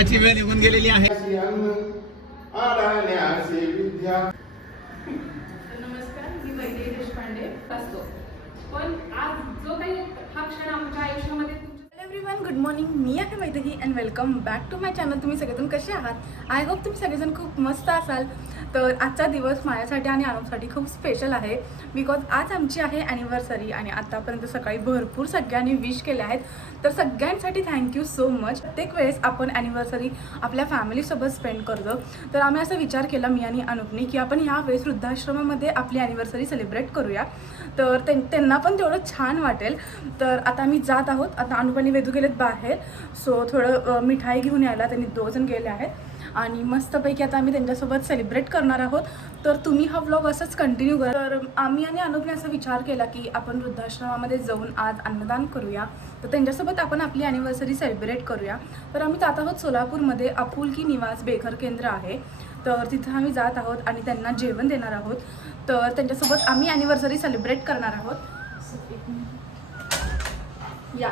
औषधाची वेळ निघून गेलेली आहे. अशी अन्न आढळण्याचे विद्या नमस्कार मी वैदेही देशपांडे असतो. पण आज जो काही हा क्षण आमच्या आयुष्यामध्ये तुमच्या एव्हरीवन गुड मॉर्निंग मी आहे Maithili and welcome back to my channel तुम्ही सगळेजण कसे आहात? आय होप तुम्ही सगळेजण खूप मस्त असाल. तर आजचा दिवस माझ्यासाठी आणि अनुपसाठी खूप स्पेशल आहे. बिकॉज आज आमची आहे ॲनिव्हर्सरी आणि आतापर्यंत सकाळी भरपूर सगळ्यांनी विश केले आहेत. तर सगळ्यांसाठी थँक्यू सो मच प्रत्येक वेळेस आपण ॲनिव्हर्सरी आपल्या फॅमिलीसोबत स्पेंड करतो. तर आम्ही असा विचार केला मी आणि अनुपनी की आपण ह्या वेळेस वृद्धाश्रमामध्ये आपली ॲनिव्हर्सरी सेलिब्रेट करूया. तर त्यां- त्यांना पण तेवढं छान वाटेल. तर आता आम्ही जात आहोत. आता अनुप वेधू गेलेत बाहेर. सो थोडं मिठाई घेऊन यायला. त्यांनी दोघजण गेले आहेत. आणि मस्तपैकी आता आम्ही त्यांच्यासोबत सेलिब्रेट करणार आहोत. तर तुम्ही हा व्लॉग असंच कंटिन्यू करा. तर आम्ही आणि अनुपने असा विचार केला की आपण वृद्धाश्रमामध्ये जाऊन आज अन्नदान करूया. तर त्यांच्यासोबत आपण आपली ॲनिव्हर्सरी सेलिब्रेट करूया. तर आम्ही जात आहोत सोलापूरमध्ये आपुलकी निवास बेघर केंद्र आहे. तर तिथं आम्ही जात आहोत आणि त्यांना जेवण देणार आहोत. तर त्यांच्यासोबत आम्ही ॲनिव्हर्सरी सेलिब्रेट करणार आहोत. या.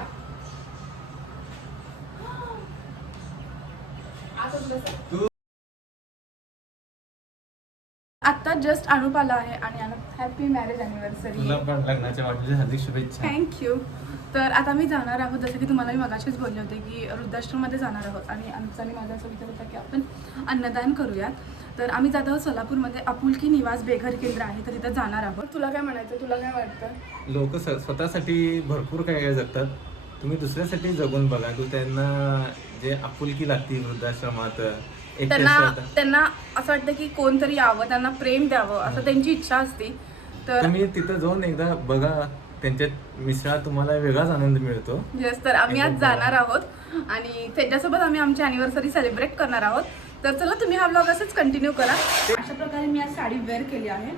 आता जस्ट अनुप आला आहे आणि अनुप हॅपी मॅरेज अॅनिव्हर्सरी तुला पण लग्नाच्या वाढदिवसाच्या हार्दिक शुभेच्छा. थँक्यू तर आता मी जाणार आहोत जसं की तुम्हाला मी मगाशीच बोलले होते की वृद्धाश्रममध्ये जाणार आहोत आणि आमचा आणि माझा असा विचार होता की आपण अन्नदान करूयात. तर आम्ही जात आहोत सोलापूरमध्ये आपुलकी निवास बेघर केंद्र आहे तर तिथं जाणार आहोत. तुला काय म्हणायचं? तुला काय वाटतं? लोक स्वतःसाठी भरपूर काय काय जगतात. तुम्ही दुसऱ्यासाठी जगून बघा तू त्यांना जे आपुलकी लागती वृद्धाश्रमात त्यांना त्यांना असं वाटतं की कोणतरी यावं त्यांना प्रेम द्यावं असं त्यांची इच्छा असते. तर तुम्ही तिथं जाऊन एकदा बघा त्यांच्यात मिसळा तुम्हाला वेगळाच आनंद मिळतो. येस तर आम्ही आज जाणार आहोत आणि त्याच्यासोबत आम्ही आमची अॅनिव्हर्सरी सेलिब्रेट करणार आहोत. तर चला तुम्ही हा ब्लॉग असंच कंटिन्यू करा. अशा प्रकारे मी आज साडी वेअर केली आहे.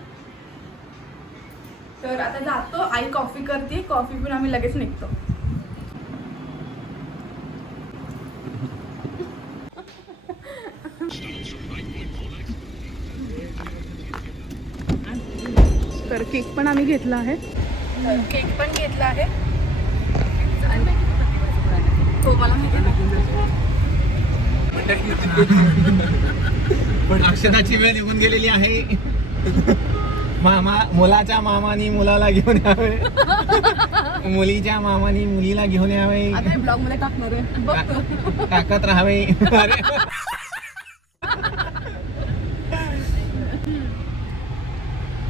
तर आता जातो आई कॉफी करते कॉफी पिऊन आम्ही लगेच निघतो. तर केक पण आम्ही घेतला आहे. केक पण घेतला आहे. हो मला. पण अक्षताची वेळ निघून गेलेली आहे. मामा मुलाच्या मामानी मुलाला घेऊन यावे. मुलीच्या मामानी मुलीला घेऊन यावे. आता ब्लॉगमध्ये टाकणार आहे. टाकत राहावे अरे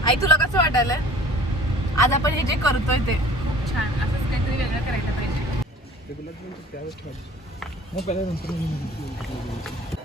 आई तुला कसं वाटायलंय आज आपण हे जे करतोय ते खूप छान असंच काहीतरी वेगळं करायला पाहिजे लोकांची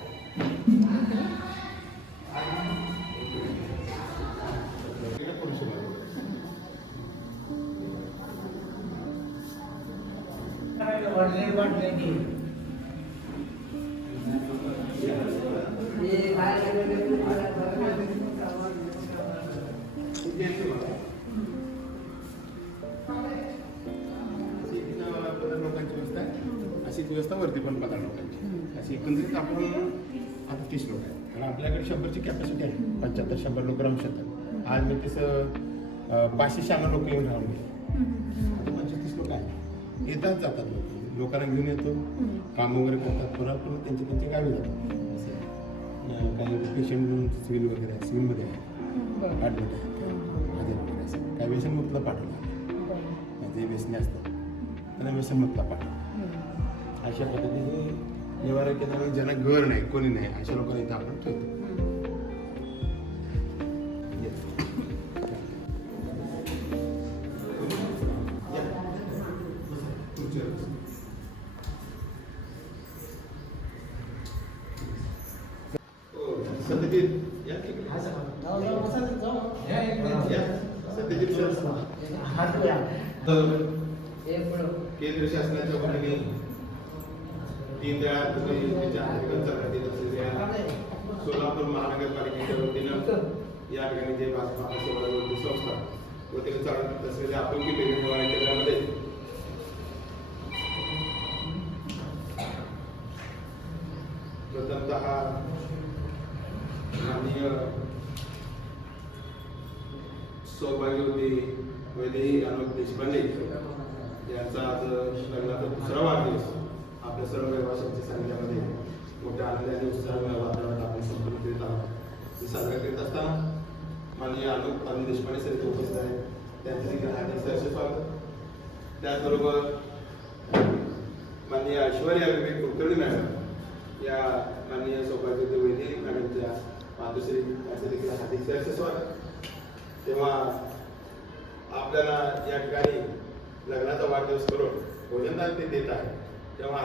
पण पंधरा लोकांची. अशी एकंदरीत आपण आता तीस लोक आहेत. कारण आपल्याकडे शंभरची कॅपॅसिटी आहे. पंच्याहत्तर शंभर लोक राहू शकतात. आज मी तसं पाचशे शहाण्णव लोक येऊन राहून आता पंचवीस लोक आहेत. येतात जातात लोक. लोकांना घेऊन येतो. काम वगैरे करतात. परत परत त्यांचे त्यांचे गावी जातात. असं काही पेशंट म्हणून सिव्हिल वगैरे आहे सिव्हिलमध्ये आहे ॲडमिट आहे असं काही व्यसनमुक्तला पाठवलं. जे व्यसनी असतात. त्यांना व्यसनमुक्तला पाठवलं. अशा पद्धतीने निवारण केंद्राला ज्यांना घर नाही कोणी नाही अशा लोकांना इथं आपण ठेवतो. केंद्र शासनाच्या वतीने दीनदयाळ उपाध्याय योजनेच्या अंतर्गत चालण्यात येत असलेल्या सोलापूर महानगरपालिकेच्या वतीनं या ठिकाणी जे भाजपा सेवा विरोधी संस्था वतीने चालवत असलेल्या आपुलकी बेघर निवारण केंद्रामध्ये प्रथमतः माननीय सौभाग्यवती वैदेही अनुप देशपांडे यांचा आज लग्नाचा दुसरा वाढदिवस. आपल्या सर्व रहिवाशांच्या सानिध्यामध्ये मोठ्या आनंद उत्साह वातावरणात आपण संपूर्ण करीत आहोत. मी साजरा करीत असताना माननीय आलोक अरुण देशपांडे सर इथे उपस्थित आहेत. त्यांचं देखील हार्दिक सहर्ष स्वागत. त्याचबरोबर माननीय ऐश्वर्या विवेक कुलकर्णी मॅडम या माननीय सौभाग्य वेदी मॅडमच्या मातोश्री यांचं देखील हार्दिक सहर्ष स्वागत. तेव्हा आपल्याला या ठिकाणी लग्नाचा वाढदिवस करून भोजनदान ते देत आहे तेव्हा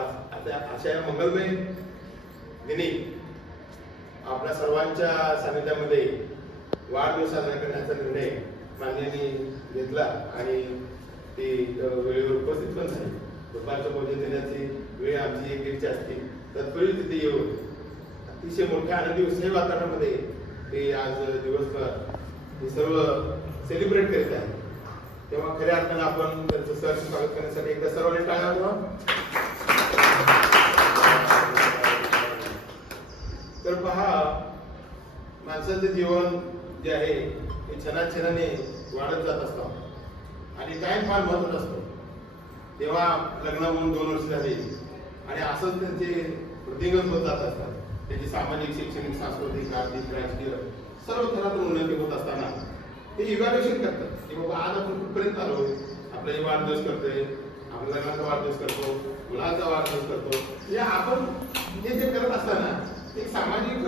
अशा या मंगलमय दिनी आपल्या सर्वांच्या सानिध्यामध्ये वाढदिवस साजरा करण्याचा निर्णय मान्यांनी घेतला आणि ती वेळेवर उपस्थित पण झाली. दुपारचं भोजन देण्याची वेळ आमची एक दीडची असते. तत्पूर्वी तिथे येऊन अतिशय मोठ्या आनंदी उत्साही वातावरणामध्ये ते आज दिवसभर हे सर्व सेलिब्रेट करीत आहे. तेव्हा खऱ्या अर्थानं आपण त्यांचं सर स्वागत करण्यासाठी एकदा सर्वांनी टाळा तर पहा माणसाचं जीवन जे आहे ते छनाछनाने वाढत जात असतं. आणि टाइम फार महत्त्वाचा असतो. तेव्हा लग्न म्हणून दोन वर्ष झाले आणि असंच त्यांचे वृद्धिंगत होत जात असतात. त्याची सामाजिक शैक्षणिक सांस्कृतिक आर्थिक राजकीय सर्व थरातून उन्नती होत असताना ते इव्हॅल्युएशन करतात. की बाबा आज आपण कुठपर्यंत आलो? आपला हे वाढदिवस करतोय आपल्या लग्नाचा वाढदिवस करतो मुलाचा वाढदिवस करतो. या आपण हे जे करत असताना एक सामाजिक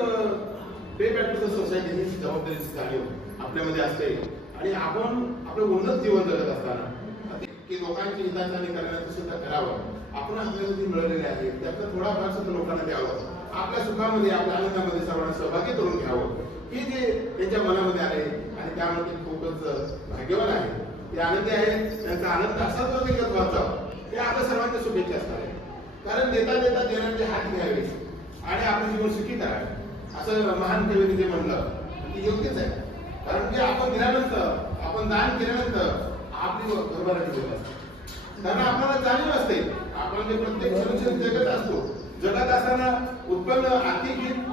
पे बॅक सोसायटी ही जबाबदारीची जाणीव आपल्यामध्ये असते. आणि आपण आपलं उन्नत जीवन जगत असताना. की लोकांची हिताचानी करण्याचं सुद्धा करावं. आपण आपल्याला मिळवलेले आहे त्याचा थोडा सुद्धा लोकांना द्यावं. आपल्या सुखामध्ये आपल्या आनंदामध्ये सर्वांना सहभागी करून घ्यावं. हे जे त्यांच्या मनामध्ये आले आणि त्यामुळे ते खूपच भाग्यवान आहे. ते आनंदी आहे त्यांचा आनंद असाच व्यक्तिगत वाचावा. हे आपल्या सर्वांच्या शुभेच्छा असणार आहे. कारण देता देता देण्याचे हात घ्यावे आणि आपलं जीवन सुखी आहे. असं महान कवीने जे म्हणलं ते योग्यच आहे. कारण की आपण दिल्यानंतर आपण दान केल्यानंतर आपली घरभराची होत असते. कारण आपल्याला जाणीव असते. आपण जे प्रत्येक मनुष्य जगत असतो जगत असताना उत्पन्न आर्थिक हित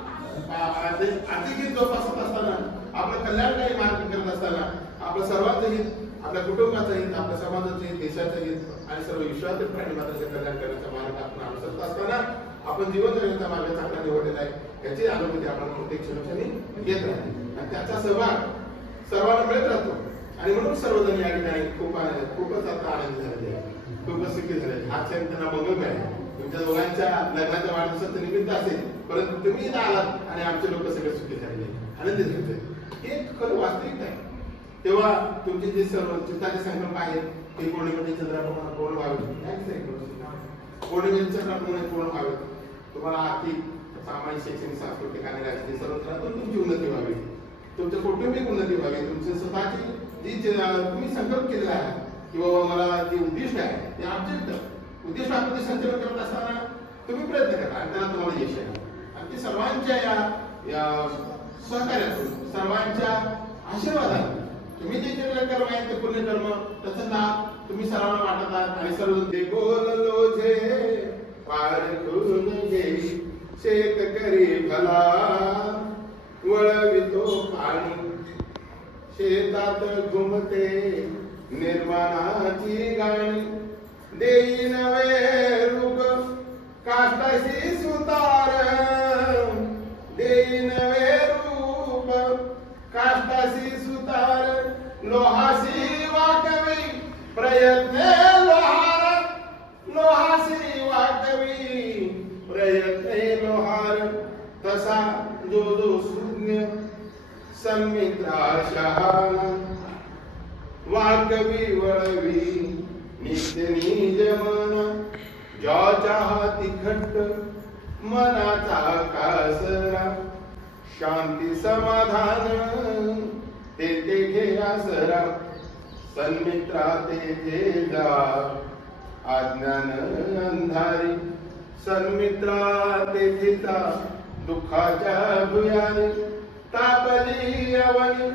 आर्थिक हित जोपासत असताना आपलं कल्याणकारी मार्ग करत असताना आपलं सर्वांचं हित आपल्या कुटुंबाचं हित आपल्या समाजाचं हित देशाचं हित आणि सर्व विश्वातील प्राणी मात्राचे कल्याण करण्याचा मार्ग आपण अनुसरत असताना आपण जीवन जगण्याचा मार्ग चांगला निवडलेला आहे. याची अनुभूती आपण प्रत्येक क्षणक्षणी घेत राहते. आणि त्याचा सहभाग सर्वांना मिळत राहतो. आणि म्हणून सर्वजण या ठिकाणी खूप आनंद खूपच आता आनंद झालेले आहे. खूपच सुखी झाले आज त्यांना मंगलमय आहे तुमच्या दोघांच्या लग्नाच्या वाढदिवसाचं निमित्त असेल परंतु तुम्ही इथं आलात आणि आमचे लोक सगळे सुखी झालेले आहे. आनंदित झाले हे खरं वास्तविक नाही. तेव्हा तुमचे जे सर्व चिंताचे संकल्प आहेत ते पौर्णिमेच्या चंद्राप्रमाणे पूर्ण व्हावे. काय चंद्राप्रमाणे पूर्ण व्हावे. तुम्हाला आर्थिक सामाजिक शैक्षणिक सांस्कृतिक आणि राजकीय सर्व तुमची उन्नती व्हावी. तुमचं कौटुंबिक उन्नती व्हावी. तुमची स्वतःची जी तुम्ही संकल्प केलेला आहे की मला जे उद्दिष्ट आहे ते ऑब्जेक्ट उद्दिष्ट आपण ते संचलन करत असताना तुम्ही प्रयत्न करा आणि त्याला तुम्हाला यश आहे आणि ते सर्वांच्या या सहकार्यातून सर्वांच्या आशीर्वादातून तुम्ही जे केलेलं कर्म आहे ते पुण्यकर्म त्याचा लाभ तुम्ही सर्वांना वाटत आहात आणि सर्व ते बोललो जे पारखून घेई शेतकरी भला वळवितो पाणी शेतात घुमते निर्माणाची गाणी देई नवे रूप काष्टाशी सुतार देई नवे रूप काष्टाशी सुतार लोहाशी वाकवी प्रयत्न लोहा लोहासी वाटवी प्रयत्न लोहार तसा जो जो सुज्ञ संमित्रा शहाणा वाकवी वळवी नित्य निज मन ज्याच्या हाती घट्ट मनाचा कासरा शांती समाधान ते ते घे आसरा. सन्मित्रा ते जा. अज्ञान अंधारी सन्मित्रा तेथिता दुःखाच्या भुयारी तापली अवनी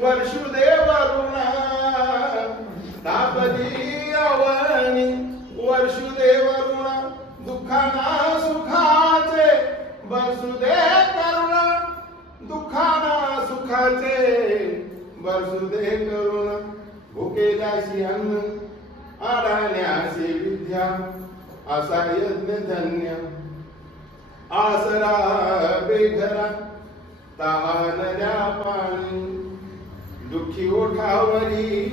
वर्षुदेव ऋणा तापली अवनी वर्षुदेव अरुणा दुःखाना सुखाचे बसुदे करुणा. दुःखाना सुखाचे वर्षुदेव करुणा. भुकेल्याशी अन्न आडाण्याशी विद्या असा यज्ञ धन्य. आसरा बेघरा तहानल्या पाणी दुःखी ओठावरी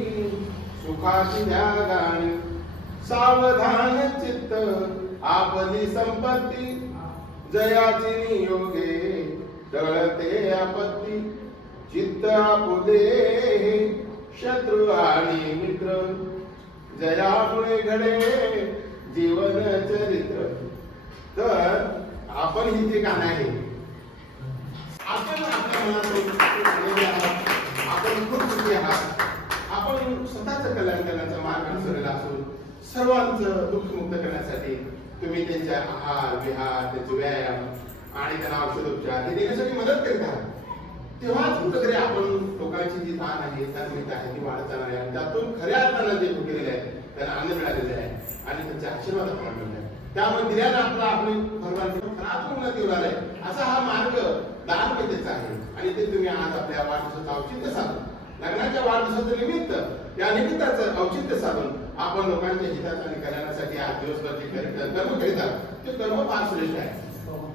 सुखाची द्या गाणी सावधान चित्त आपली संपत्ती जयाची नियोगे टळते आपत्ती. चित्त आपुले शत्रू आणि मित्र जयामुळे घडे जीवन चरित्र. तर आपण ही जे गाणं आहे आपण आपल्या मनात आपण खूप सुखी आहात. आपण स्वतःच कल्याण करण्याचा मार्ग अनुसरलेला असून सर्वांचं दुःखमुक्त करण्यासाठी तुम्ही त्यांच्या आहार विहार त्यांचे व्यायाम आणि त्यांना औषधोपचार हे देण्यासाठी मदत करीत आहात. तेव्हाच कुठेतरी आपण लोकांची जी ताण आहे तन्मित आहे ती वाढत जाणार आहे आणि त्यातून खऱ्या अर्थानं जे भुकेलेले आहे त्यांना अन्न मिळालेले आहे आणि त्यांचे आशीर्वाद आपल्याला आहे त्यामुळे दिल्यानं आपला आपली भगवान खराब उन्नती होणार आहे. असा हा मार्ग दानपेठेचा आहे. आणि ते तुम्ही आज आपल्या वाढदिवसाचं औचित्य साधून लग्नाच्या वाढदिवसाचं निमित्त या निमित्ताचं औचित्य साधून आपण लोकांच्या हिताचं आणि कल्याणासाठी आज दिवसभर जे करी- कर्म करीतात ते कर्म फार श्रेष्ठ आहे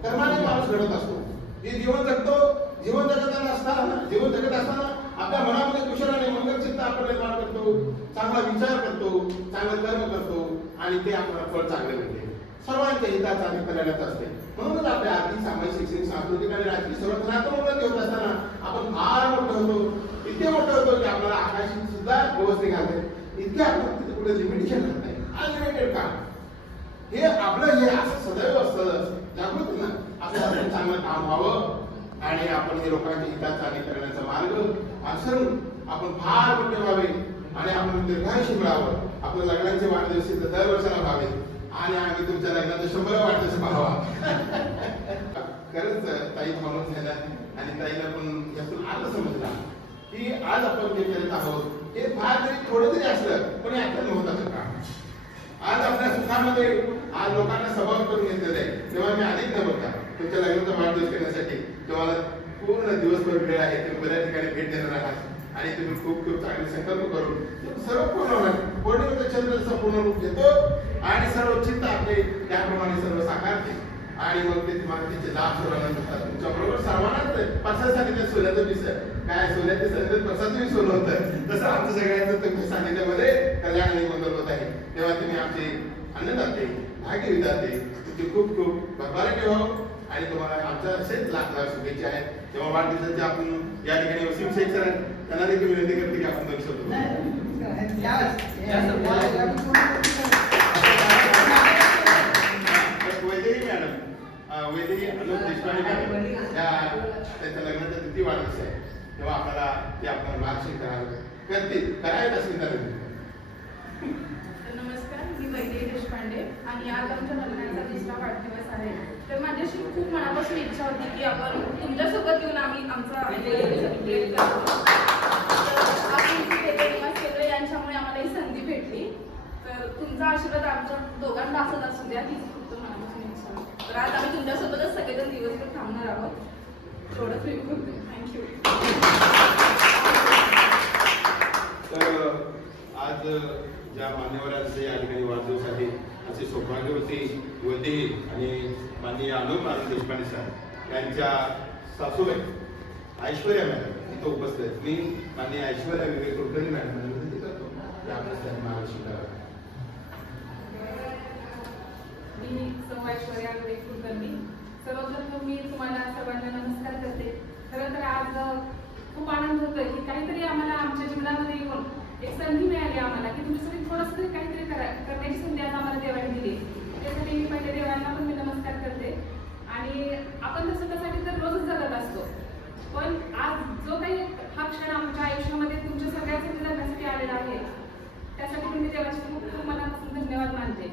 कर्माने माणूस घडत असतो. हे जीवन जगतो जीवन जगताना असताना जीवन जगत असताना आपल्या मनामध्ये कुशलाने मंगल मंगलचित्त आपण निर्माण करतो चांगला विचार करतो चांगलं कर्म करतो आणि ते आपल्याला फळ चांगले मिळते. सर्वांच्या हिताचा आणि कल्याणात असते. म्हणूनच आपल्या आर्थिक सामाजिक शैक्षणिक सांस्कृतिक आणि राजकीय सर्व उन्नती होत असताना आपण फार मोठं होतो. इतके मोठं होतो की आपल्याला आकाशी सुद्धा व्यवस्थित घालते. इतके आपण तिथे कुठे लिमिटेशन घालत नाही. अनलिमिटेड काम. हे आपलं हे असं सदैव असतं. जागृत ना आपलं चांगलं काम व्हावं. आणि आपण हे लोकांच्या हिताचा आणि करण्याचा मार्ग अनुसरून आपण फार मोठे व्हावे आणि आपण दीर्घायुष्य मिळावं. आपल्या लग्नाचे वाढदिवस इथं दर वर्षाला व्हावे. आणि आम्ही तुमच्या लग्नाचा शंभर वाढदिवस पाहावा. खरंच ताई म्हणून झाल्या आणि ताईला पण यातून आलं समजला की आज आपण जे करत आहोत हे फार तरी थोडं तरी असलं पण हे नव्हतं का काम आज आपल्या सुखामध्ये आज लोकांना सभाग करून घेतलेलं आहे. तेव्हा मी अनेकदा न बघता तुमच्या लग्नाचा वाढदिवस करण्यासाठी तुम्हाला पूर्ण दिवसभर वेळ आहे तुम्ही बऱ्याच ठिकाणी भेट देणार आहात. आणि तुम्ही खूप खूप चांगले संकल्प करून सर्व पूर्ण होणार. पौर्णिमेचा चंद्र संपूर्ण पूर्ण रूप घेतो आणि सर्व चिंता आपले त्याप्रमाणे सर्व साकारते. आणि मग ते तुम्हाला त्याचे लाभ सर्वांना मिळतात तुमच्या बरोबर सर्वांनाच प्रसाद सांगितलं सोन्याचं विसर काय सोन्याचे संगत पक्षाचं मी सोनं होतं. तसं आमचं सगळ्यांचं तुमच्या सांगितल्यामध्ये कल्याण आणि मंगल होत आहे. तेव्हा तुम्ही आमचे अन्नदाते भाग्य विदाते तुमचे खूप खूप भरभारे व्हावं. आणि तुम्हाला आमच्या असेच लाख लाख शुभेच्छा आहेत. तेव्हा वाढदिवसाचे आपण या ठिकाणी वसीम शेख सर आहेत. त्यांना देखील विनंती करते की आपण दोन शब्द वैदेही मॅडम वैदेही देशपांडे मॅडम या लग्नाचा तिथी वाढदिवस आहे तेव्हा आपल्याला ते आपण मार्गशीट करावं. करतील. करायला असेल तर नमस्कार मी वैदेही देशपांडे आणि आज आमच्या लग्नाचा तिसरा वाढदिवस आहे. तर माझ्याशी अशी इच्छा होती की आपण तुमच्यासोबत येऊन आम्ही आमचा सेलिब्रेट करतो. यांच्यामुळे आम्हाला ही संधी भेटली. तर तुमचा आशीर्वाद आमच्या दोघांना असत असू द्या हीच फक्त मनापासून इच्छा तर आज आम्ही तुमच्यासोबतच सगळेजण दिवसभर थांबणार आहोत. थोडं फ्री होते थँक्यू तर आज ज्या मान्यवरांचे या ठिकाणी वाढदिवस आहे असे सौभाग्यवती वैदे आणि माननीय आलोक नारायण देशपांडे सर यांच्या सासूबाई ऐश्वर्या मॅडम इथं उपस्थित आहेत. मी माननीय ऐश्वर्या विवेक कुलकर्णी मॅडम विनंती करतो की आपल्या त्या मार्गदर्शन मी सौ ऐश्वर्या विवेक कुलकर्णी. सर्वप्रथम मी तुम्हाला सर्वांना नमस्कार करते. खरं तर आज खूप आनंद होतोय की काहीतरी आम्हाला आमच्या जीवनामध्ये येऊन एक संधी मिळाली आम्हाला की तुमच्यासाठी थोडंसं काहीतरी करा करण्याची संधी आज आम्हाला देवाने दिली त्यासाठी मी पहिले देवांना पण मी नमस्कार करते आणि आपण तसं त्यासाठी तर रोजच जगत असतो. पण आज जो काही हा क्षण आमच्या आयुष्यामध्ये तुमच्या सगळ्यांसाठी जगण्यासाठी आलेला आहे त्यासाठी मी देवाची खूप खूप मनापासून धन्यवाद मानते.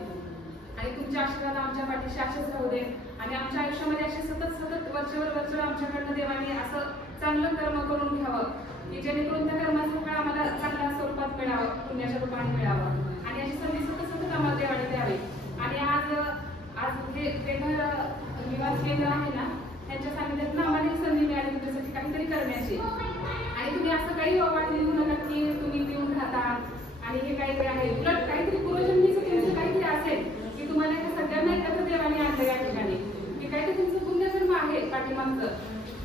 आणि तुमच्या आशीर्वाद आमच्या पाठीशी असेच राहू दे. आणि आमच्या आयुष्यामध्ये असे सतत सतत वरचेवर वरचेवर आमच्याकडनं देवाने असं चांगलं कर्म करून घ्यावं की जेणेकरून त्या कर्माचं फळ आम्हाला चांगल्या स्वरूपात मिळावं पुण्याच्या रूपाने मिळावं. आणि अशी संधी सतत सतत आम्हाला देवाने द्यावी. आणि आज आज हे वेगळं निवास केंद्र आहे ना त्यांच्या सांगितल्यातून आम्हाला एक संधी मिळाली तुमच्यासाठी काहीतरी करण्याची. आणि तुम्ही असं काही वाट लिहू नका की तुम्ही पिऊन खाता. आणि हे काहीतरी आहे. उलट काहीतरी पूर्वजन्मीचं त्यांचं काहीतरी असेल की तुम्हाला ह्या सगळ्यांना एकत्र देवाने आणलं या ठिकाणी. की काहीतरी तुमचं पुण्यकर्म आहे पाठीमागचं.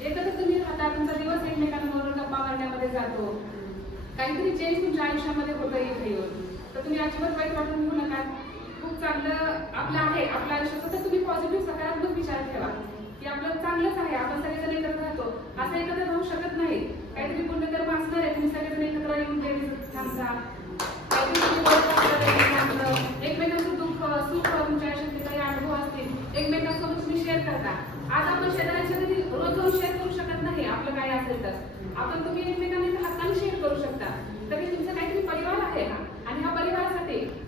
एकत्र तुम्ही राहता तुमचा दिवस एकमेकांबरोबर गप्पा मारण्यामध्ये जातो. काहीतरी चेंज तुमच्या आयुष्यामध्ये होतं इथे येऊन. तर तुम्ही अजिबात वाईट वाटून घेऊ नका. खूप चांगलं आपलं आहे आपलं आयुष्याचं तर तुम्ही पॉझिटिव्ह सकारात्मक विचार ठेवा. की आपलं चांगलंच आहे आपण सगळेजण एकत्र राहतो. असं एकत्र राहू शकत नाही काहीतरी पुण्यकर्म असणार आहे तुम्ही सगळेजण एकत्र येऊन देवी थांबता. एकमेकांचं. दुःख सुख तुमच्या आयुष्यातले काही अनुभव असतील एकमेकांसोबत तुम्ही शेअर करता. आज आपण शेजाऱ्यांच्या घरी रोज रोज शेअर करू शकत नाही आपलं काय असेल तर. आपण तुम्ही एकमेकांना इथं हक्काने शेअर करू शकता. तरी तुमचा काहीतरी परिवार आहे ना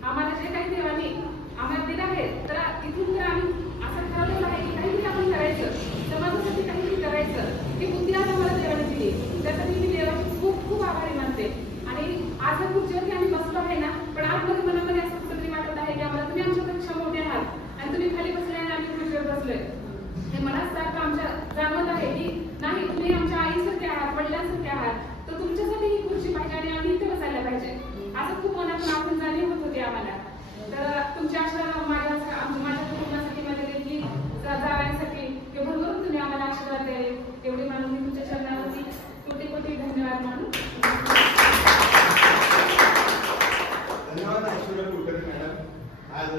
आम्हाला जे काही देवाने आम्हाला दिलं आहे तर इथून तर आम्ही असं ठरवलेलं आहे की काहीतरी आपण करायचं समाजासाठी काहीतरी करायचं ही बुद्धी आज आम्हाला देवाने दिली त्यासाठी मी देवाची खूप खूप आभारी मानते आणि आज या खुर्चीवरती आम्ही बसलो आहे ना पण आतमध्ये मनामध्ये असं कुठेतरी वाटत आहे की आम्हाला तुम्ही आमच्यापेक्षा मोठे आहात आणि तुम्ही खाली बसले आणि आम्ही खुर्चीवर बसलोय हे मनात सारखं आमच्या जाणवत आहे की नाही तुम्ही आमच्या आईसारखे आहात वडिलांसारखे आहात तर तुमच्यासाठी ही खुर्ची पाहिजे आणि आम्ही इथे बसायला पाहिजे असं खूप मनातून आपण जाणीव होत होती आम्हाला तर तुमच्या अशा माझ्या आमच्या माझ्या कुटुंबासाठी माझ्या लेखी जावयांसाठी हे भरभरून तुम्ही आम्हाला आशीर्वाद द्यावे एवढी मानून मी तुमच्या चरणावरती कोटी कोटी धन्यवाद मानून धन्यवाद ऐश्वर्या कुलकर्णी मॅडम आज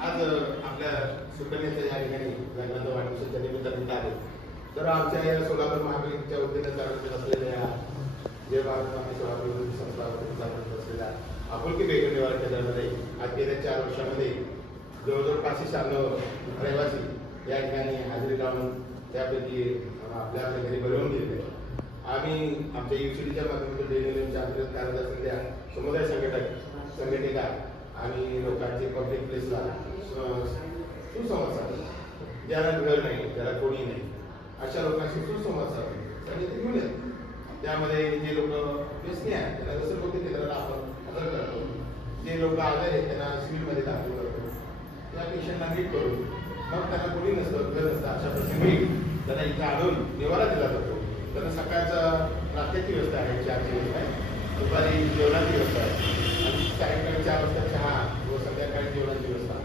आज आपल्या सुकन्याच्या या ठिकाणी लग्नाचं वाढदिवसाच्या निमित्ताने आले तर आमच्या या सोलापूर पद्धतीने चालत असलेल्या जय भारत माता सेवा संस्था चालत असलेल्या आपुलकी बेघर निवारण केंद्रामध्ये आज गेल्या चार वर्षामध्ये जवळजवळ पाचशे शहाण्णव रहिवासी या ठिकाणी हजेरी लावून त्यापैकी आपल्या आपल्या घरी बोलवून दिले आम्ही आमच्या युसीडीच्या माध्यमातून डेनियमच्या अंतर्गत कार्यरत असलेल्या समुदाय संघटक संघटिका आणि लोकांचे पब्लिक प्लेसला सुसंवाद साधला. ज्याला घर नाही ज्याला कोणी नाही अशा लोकांशी सुसंवाद साधला. आणि ते घेऊन येतात त्यामध्ये जे लोक व्यसनी आहेत त्यांना जसं कोणते केंद्राला आपण हजर करतो. जे लोक आजारी आहेत त्यांना सिव्हिलमध्ये दाखल करतो. त्या पेशंटना नीट करून मग त्यांना कोणी नसतं घर नसतं अशा प्रसंगी त्यांना इथं आणून निवारा दिला जातो. त्यांना सकाळचं नाश्त्याची व्यवस्था आहे चारची व्यवस्था आहे. दुपारी जेवणाची व्यवस्था आहे आणि सायंकाळी चार वाजता चहा व संध्याकाळी जेवणाची व्यवस्था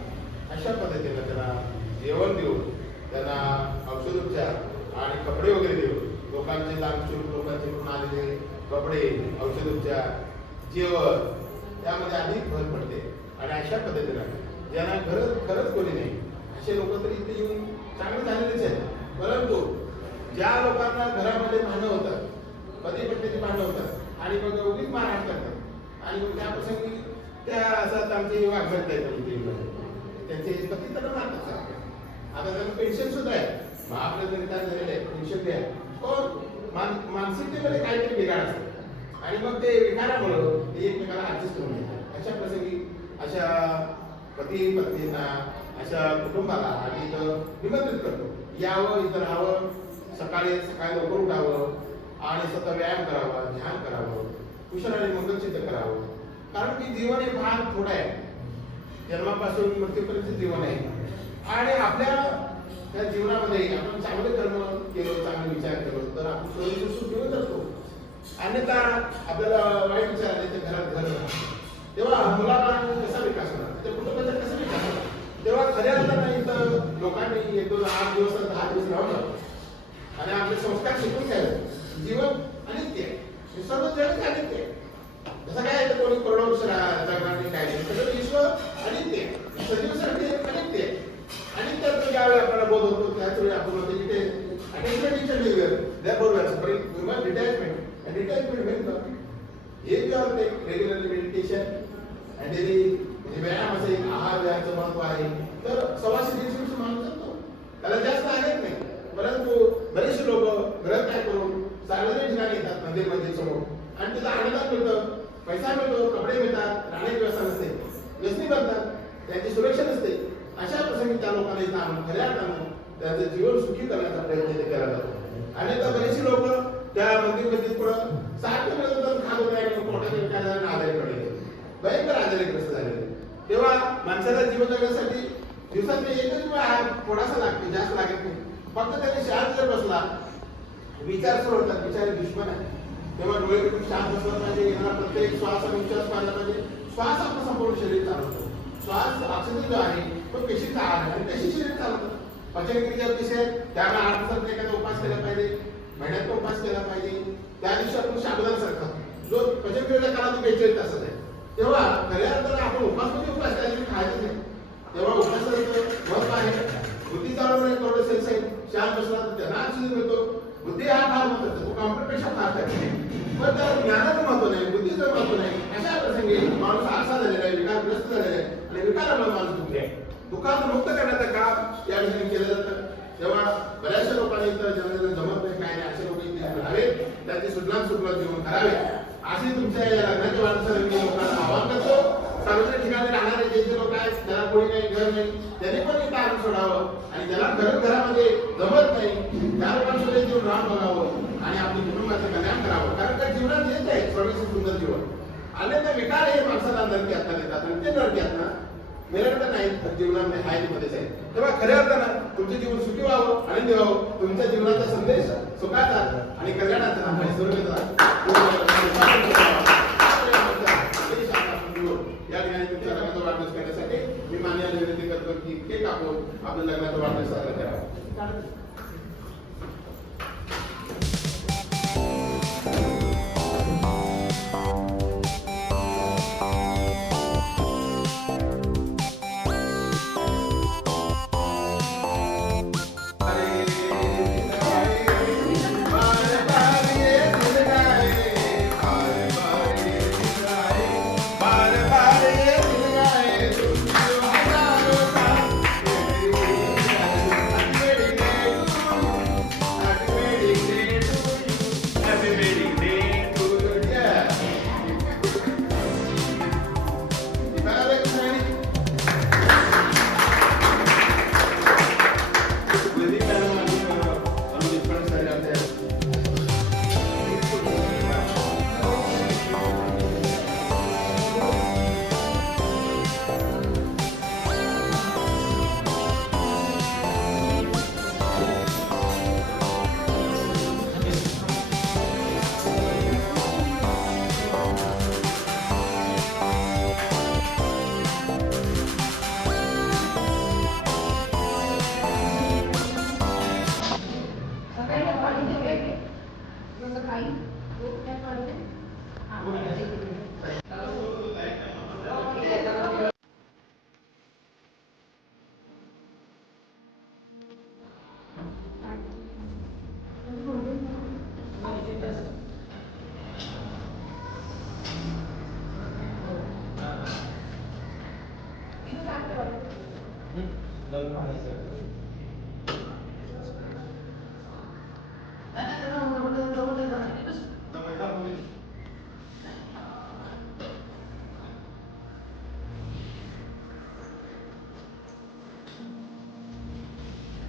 अशा पद्धतीनं त्यांना जेवण देऊन त्यांना औषधोपचार आणि कपडे वगैरे देऊन लोकांचे दानशूर लोकांचे म्हणून आलेले कपडे औषधोपचार जेवण त्यामध्ये अधिक भर पडते. आणि अशा पद्धतीनं ज्यांना खरंच खरंच कोणी नाही असे लोक तरी इथे येऊन चांगले झालेलेच आहेत. परंतु ज्या लोकांना घरामध्ये भांडणं होतात पती पत्नीची भांडणं होतात आणि मग उगीच मारहाण करतात आणि मग त्या प्रसंगी त्या असं आमचे वागत आहेत त्यांचे पती त्यांना मारतात आता त्यांना पेन्शन सुद्धा आहे. मग आपलं जर काय झालेलं आहे. पेन्शन द्या. पण मान मानसिकतेमध्ये काहीतरी बिघाड असतो. आणि मग ते विकारामुळं ते एकमेकाला ऍडजस्ट करून घेतात अशा प्रसंगी अशा पती पत्नींना अशा कुटुंबाला आम्ही इथं निमंत्रित करतो. यावं इथं राहावं सकाळी सकाळी लवकर उठावं आणि स्वतः व्यायाम करावा ध्यान करावं कुशल आणि मंगलचित्त करावं. कारण की जीवन हे फार थोडं आहे. जन्मापासून मृत्यूपर्यंत जीवन आहे. आणि आपल्या त्या जीवनामध्ये आपण चांगले कर्म केलो चांगले विचार केलो तर आपण सोयीचं सुख घेऊन जातो अन्यथा आपल्याला वाईट विचार आले तर घरात घर तेव्हा मुलाला कसा विकास होणार? त्या कुटुंबाचा कसा विकास होणार? तेव्हा खऱ्या अर्थानं इथं लोकांनी एक दोन आठ दिवस दहा दिवस राहून आणि आपले संस्कार शिकून घ्यावे. जीवन अनित्य हे सर्व जगच अनित्य जसं काय आहे, कोणी करोडो वर्ष जगणार नाही काय नाही सगळं विश्व अनित्य सजीव सारखे अनित्य आहे. आणि त्यात ज्यावेळी आपल्याला बोध होतो त्याच वेळी आपण होतो इथे अटॅचमेंट इज हे रेग्युलर मेडिटेशन आणि व्यायाम असेल आहार व्यायामचं महत्त्व आहे. तर सव्वाशे दीडशे माणूस जातो त्याला जास्त आहेत नाही परंतु बरेचसे लोक ग्रह काय करून सार्वजनिक ठिकाणी येतात मंदिर मंदिर समोर आणि तिथं आनंदात मिळतं पैसा मिळतो कपडे मिळतात राहण्याची व्यवस्था नसते व्यसनी बनतात त्यांची सुरक्षा नसते अशा प्रसंगी त्या लोकांना इथं आणून खऱ्या अर्थानं त्यांचं जीवन सुखी करण्याचा प्रयत्न इथे केला जातो आणि आता बरेचसे लोक त्या मंदिर मंदिर पुढं सारखं मिळत जाऊन खात होते आणि पोटाचे विकायला आजारी पडले भयंकर आजारीग्रस्त झालेले तेव्हा माणसाला जीवन जगण्यासाठी दिवसात एकच वेळ आहार थोडासा लागते जास्त लागत नाही. फक्त त्याने शांत जर बसला विचार सुरू होतात विचार दुश्मन आहे तेव्हा डोळे मिटून शांत बसला पाहिजे येणारा प्रत्येक श्वास आणि विश्वास पाहिला पाहिजे. श्वास आपलं संपूर्ण शरीर चालवतो. श्वास ऑक्सिजन जो आहे तो पेशीचा आहार आहे आणि पेशी शरीर चालवतो. पचनक्रिया पेशी आहेत त्याला आठ दिवसात एखादा उपास केला पाहिजे महिन्यात उपास केला पाहिजे. त्या दिवशी आपण शाबुदान सरकार जो पचनक्रियेच्या काळात बेचाळीस तासात आहे तेव्हा खऱ्या अर्थाने आपण उपास म्हणजे उपास त्याची खायचं नाही. तेव्हा उपासाचं महत्त्व आहे. बुद्धी चालवणे थोडं सेल्स आहे. शांत बसला तर त्यांना ऑक्सिजन मिळतो. बुद्धी हा फार महत्त्वाचा तो कॉम्प्युटरपेक्षा फार आहे. पण त्याला ज्ञानाचं महत्त्व नाही बुद्धीचं महत्त्व नाही. अशा प्रसंगी माणूस आशा झालेला आहे विकारग्रस्त झालेला आहे आणि विकारामुळे माणूस दुखले आहे. दुःखात मुक्त करण्याचं काम या ठिकाणी केलं जातं. तेव्हा बऱ्याचशा लोकांनी इथं जनतेला जमत नाही काय नाही. असे लोक इथे राहावेत त्याची सुजलाम सुजलाम जीवन करावे. असे तुमच्या या लग्नाच्या वाढदिवसाला मी लोकांना आव्हान करतो. सार्वजनिक ठिकाणी राहणारे जे जे लोक आहेत. ज्याला कोणी नाही घर नाही त्यांनी पण इथं आणून सोडावं. आणि ज्याला घर घरामध्ये जमत नाही त्या लोकांसोबत जीवन राम बघावं आणि आपल्या कुटुंबाचं कल्याण करावं. कारण त्या जीवनात येत आहे सर्वस्व सुंदर जीवन. आले तर विकार हे माणसाला नरकी आता देतात आणि ते नरकी ना मेल्यानंतर नाही तर जीवनामध्ये हाय मध्येच आहे. तेव्हा खऱ्या अर्थानं तुमचं जीवन सुखी व्हावं आनंदी व्हावं. तुमच्या जीवनाचा संदेश सुखाचा आणि कल्याणाचा आणि या ठिकाणी तुमच्या लग्नाचा वाढदिवस करण्यासाठी मी मान्य विनंती करतो की केक कापून आपल्या लग्नाचा वाढदिवस साजरा करावा.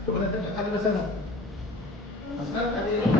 खाली बसा ना असणार खाली कसं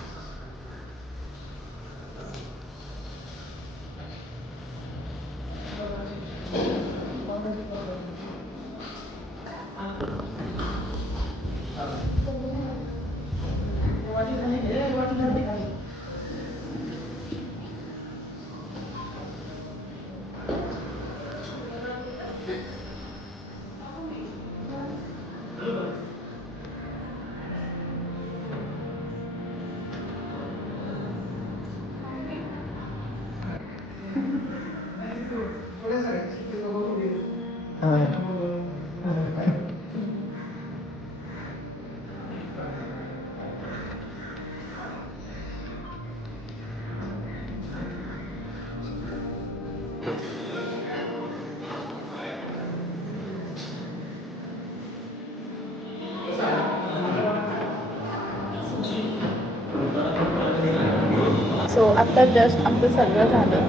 सो आत्ता जस्ट आमचं सगळं झालं.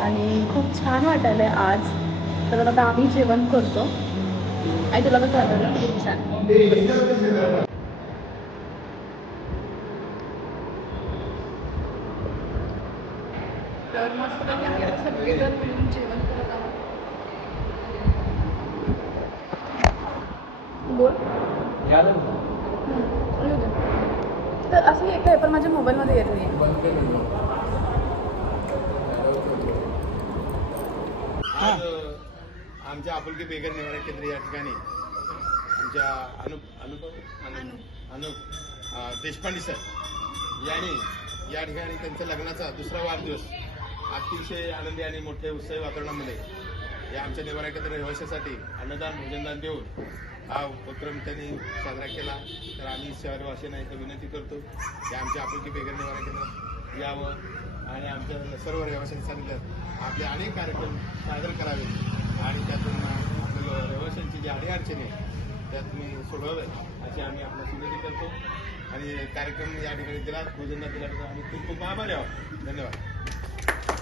आणि खूप छान वाटायलं आहे आज. तर आता आम्ही जेवण करतो. आणि तुला कसं वाटलं? खूप छान जेवण करत आहोत. बोल. तर असं एक आहे पण माझ्या मोबाईलमध्ये येत नाही आमच्या आपुलकी बेगर निवारा केंद्र या ठिकाणी आमच्या अनुप अनुप अनुप देशपांडे सर यांनी या ठिकाणी त्यांच्या लग्नाचा दुसरा वाढदिवस अतिशय आनंदी आणि मोठे उत्सवी वातावरणामध्ये या आमच्या निवाराकडे रहिवाशासाठी अन्नदान भोजनदान देऊन हा उपक्रम त्यांनी साजरा केला. तर आम्ही शहरवासीयांना इथं विनंती करतो की आमच्या आपुलकी बेगर निवारा यावं आणि आमच्या सर्व रहिवाशांनी सांगितलं आपले अनेक कार्यक्रम सादर करावे आणि त्यातून आपल्या रहिवाशांची जी अडीअडचणी आहे त्या तुम्ही सोडवावे अशी आम्ही आपल्याला विनंती करतो. आणि कार्यक्रम या ठिकाणी दिला भोजनला दिला आम्ही खूप खूप आभारी आहोत. धन्यवाद.